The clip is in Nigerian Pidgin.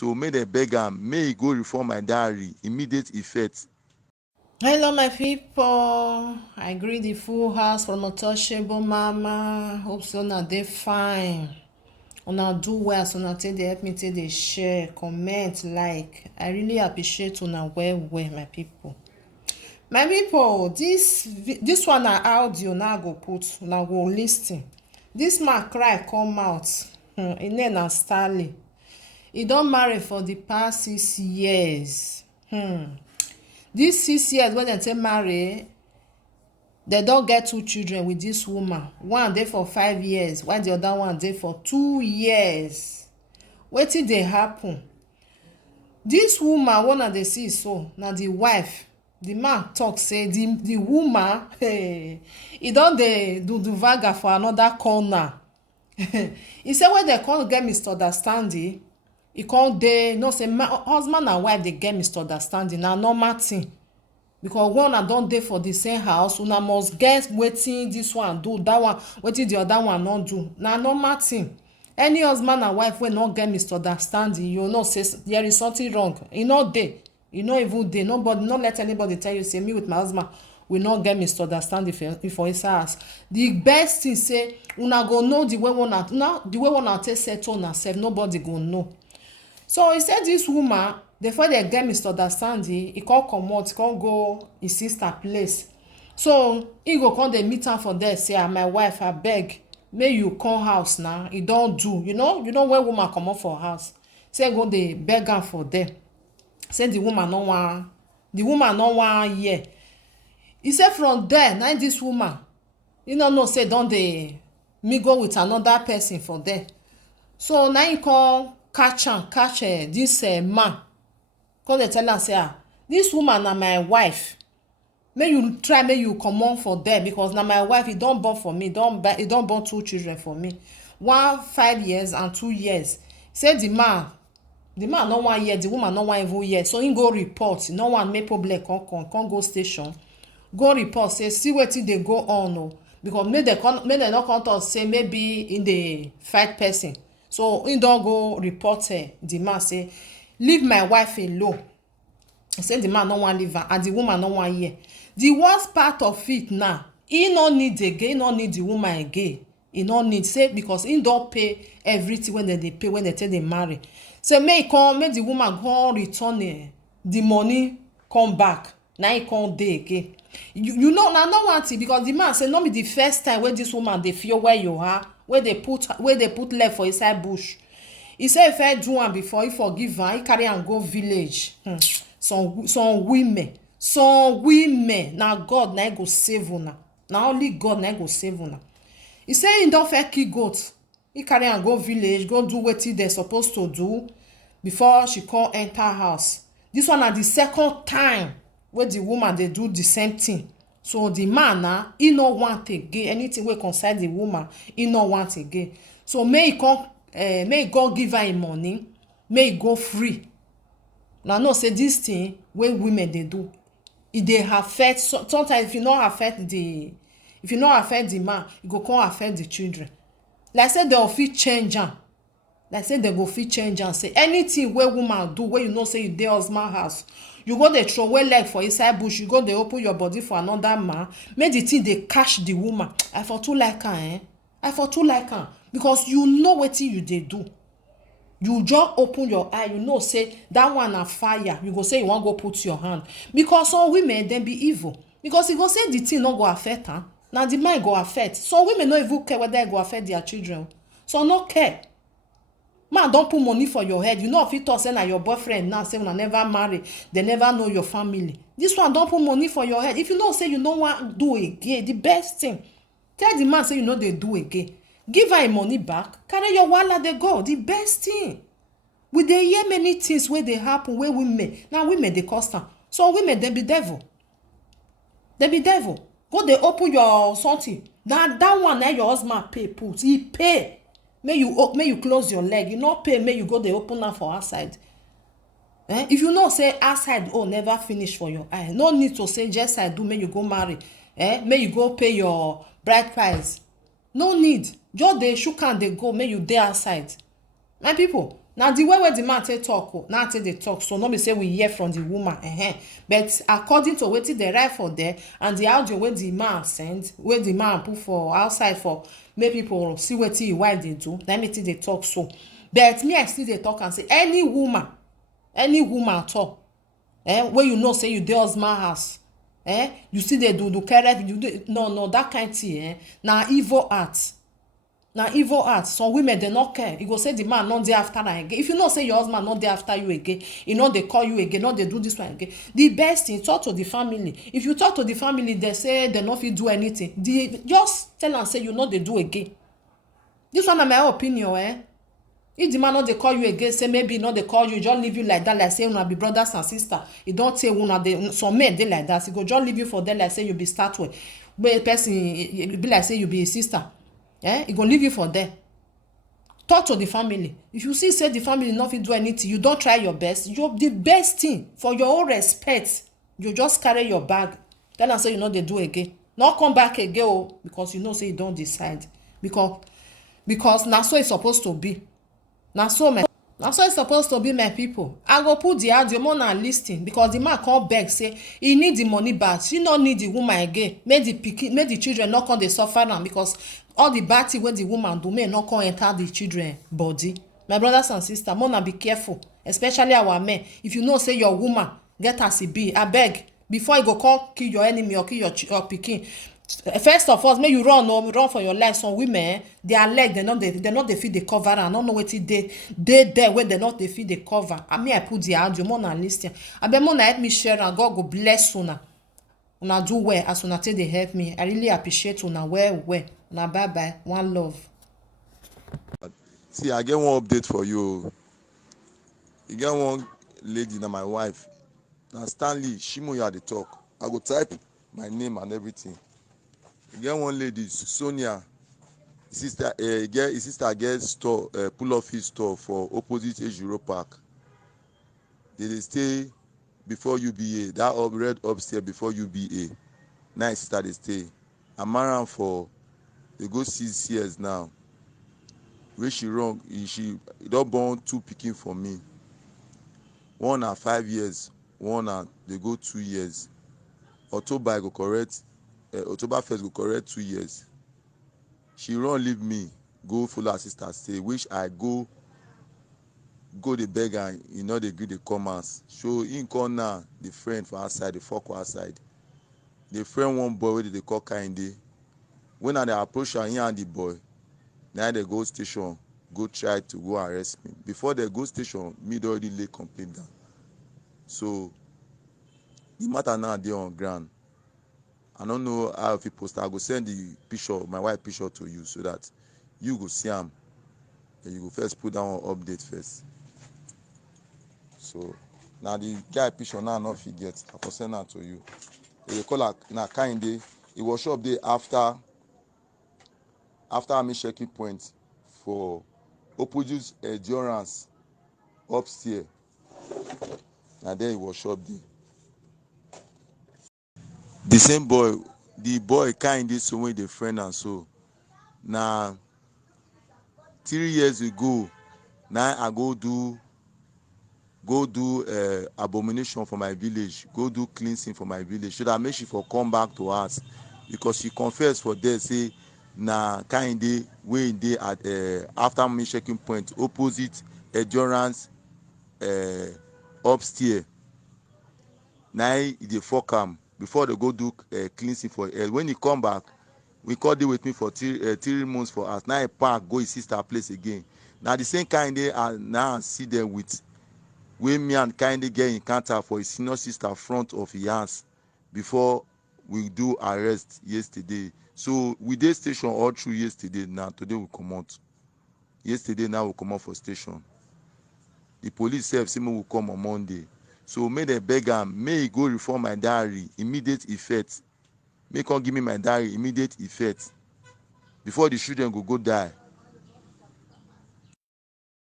So make dem beg am make e go reform my diary immediate effect. Hello, my people. I greet the full house from Untouchable Mama. Hope so una dey fine. Una do well, so una take dey help me take dey share, comment, like. I really appreciate una well, my people. My people, this one na audio na I go put, una go lis ten. This man cry come out. Him name na Stanley. He don marry for the past 6 years. Dis 6 years wey dem take marry, dem don get 2 children with dis woman. One dey for 5 years while the other one dey for 2 years. Wetin dey happen? Dis woman wey una dey see so na the wife. The man talk say the woman e don dey do vaga for another corner. He say when dem come get misunderstanding, e come dey know say husband and wife dey get misunderstanding na normal thing, because one una don dey for the same house, una must get wetin this one do, that one wetin the other one no do, na normal thing. Any husband and wife wey no get misunderstanding, you know say there is something wrong. E no dey, e no even dey. Nobody, no let anybody tell you say me with my husband we no get misunderstanding for inside house. The best thing say una go know the way una take settle una sef, nobody go know. So he said this woman, before they get misunderstanding, he come comot, come go his sister place. So he go come dey meet am for there, say my wife abeg make you come house now. E don do, you know when woman comot for house, say go dey beg am for there. Say the woman no wan hear. He say from there na this woman, you no know say don dey mingle with another person for there. So na he come catch this man, come dey tell am say this woman na my wife, make you try make you comot for there, because na my wife. E don born for me, e don born 2 children for me, one 5 years and 2 years. Say the man no wan hear, the woman no wan even hear. So him go report. No wan make problem come go station, go report say see wetin dey go on o, because make dem no come talk say maybe in dey fight person. So him don go report the man say leave my wife alone. Say the man no wan leave am and the woman no wan hear. The worst part of it now, he no need the woman again. He no need, say because he don pay everything when dem dey pay when dem take dey marry. Say make the woman come return the money come back. Na he come dey again. You know na no one thing, because the man say no be the first time wey this woman dey fear where you are, where they put leg for inside bush. He say if I do am before, he forgive am, he carry am go village. Some women na God na go save una, na only God na go save una. He say he don first kill goat, he carry am go village, go do wetin dem suppose to do before she come enter house. This one na the second time wey the woman dey do the same thing. So the man na he no want again, anything wey concern the woman he no want again. So make he go give her him money, make he go free. Now know say this thing wey women dey do, e dey affect. Sometimes if you no affect the man, e go come affect the children. Like say dem fit change am, say anything wey woman do wey you know say you dey husband house, you go dey throw away leg for inside bush, you go dey open your body for another man, make the thing dey catch the woman. I for too like am because you know wetin you dey do. You just open your eye, you know say that one na fire, you go say you wan go put your hand. Because some women dem be evil, because e go say the thing no go affect am, na the mind go affect. Some women no even care whether e go affect their children. So no care. Man don put money for your head, you no fit talk say na your boyfriend now, say una never marry, they never know your family. This one don put money for your head. If you know say you no wan do again, the best thing, tell the man say you no dey do again, give her im money back, carry your wahala dey go. The best thing. We dey hear many things wey dey happen wey women dey cause am. So women dem be devil, go dey open your something. That one na your husband pay put, he pay make you close your leg. You no pay make you go dey open am for outside. If you know say outside never finish for your eye, no need to say just I do make you go marry, make you go pay your bride price. No need, just dey shook am dey go, make you dey outside. My people, Now the way the man take talk, now take the talk, so not be say we hear from the woman, but according to wetin they write for there and the audio wey the man send, wey the man put for outside for make people see wetin him wife dey do, na me think dey talk so. But me I still dey talk and say any woman at all, wey you know say you dey husband house, you still dey do carrot, you do no that kind thing, na evil art. Na evil art. Some women dey not care. You go say the man not dey after am again. If you know say your husband not dey after you again, he no dey call you again, no dey do this one again, the best thing, talk to the family. If you talk to the family, they say they no fit do anything, just tell am say you no dey do again. This one na my opinion. If the man no dey call you again, say maybe no dey call you, just leave you like that, like say una be brothers and sisters. E don tey una dey, some men dey like that. He go just leave you for there like say you be statue, where person e be like say you be a sister. He go leave you for there. Talk to the family. If you see say the family no fit do anything, you don try your best. The best thing for your own respect, you just carry your bag, tell am say you no dey do again, no come back again because you know say you don decide, because na so e suppose to be. Na so e suppose to be, my people. I go put the audio more na lis ten, because the man come beg say he need the money back. She no need the woman again, make the children no come dey suffer am, because all the bad thing wey the woman do may not come enter the children body. My brothers and sisters, more na be careful, especially our men. If you know say your woman get as e be, abeg, before you go come kill your enemy or kill your pikin, first of all make you run for your life. Some women, their leg they not dey fit dey cover am. I no know wetin dey there wey they not dey fit dey cover. I put the audio more na lis ten. Abeg more na help me share am. God go bless una. Una do well as una take dey help me. I really appreciate una well. Una bye bye. One love. See, I get one update for you. You get one lady, na my wife. Na Stanley Shimoya dey talk. I go type my name and everything. You get one lady, Sonia. His sister get store, pull office store for opposite Ejiro Park. They stay before UBA. That red upstairs before UBA. Now his sister dey stay. I'm married for. They go 6 years now. Where she wrong, she don born 2 pikin for me. One na 5 years, one na they go 2 years. October I go correct. October 1st go correct 2 years. She run leave me, go follow her sister stay, which I go dey beg her, e no dey gree dey come house. So him come now, the friend for outside, the fuck outside. The friend one boy wey dey call Kinde. When I dey approach her, him and the boy, now they go station, go try to go arrest me. Before they go station, me don already lay complaint down. So the matter now dey on ground. I don't know how if you post. I go send the picture, my wife picture to you, so that you go see am. Then you go first put down one update first. So now the guy picture now not fit get. I go send am to you. They call her na Kinde. It was shop day after me checking point for opposite endurance upstairs. And then it was shop day. The same boy, the boy Kinde, so when the friend and so. Now 3 years ago, now I go do abomination for my village, go do cleansing for my village, so that make she for come back to us, because she confessed for there say na Kinde wey dey at after me checking point opposite endurance upstairs. Now he dey fuck am before they go do cleansing for when he come back, we call dey with me for 3 months for us. Now he pack go his sister place again. Now the same Kinde I now see them with wey me and Kinde get encounter for his senior sister front of his house before we do arrest yesterday. So we dey station all through yesterday. Now today we come out. Yesterday now we come out for station. The police sef say we come on Monday. So make dem beg am, may he go reform my diary immediate effect. Make come give me my diary immediate effect before the children go die.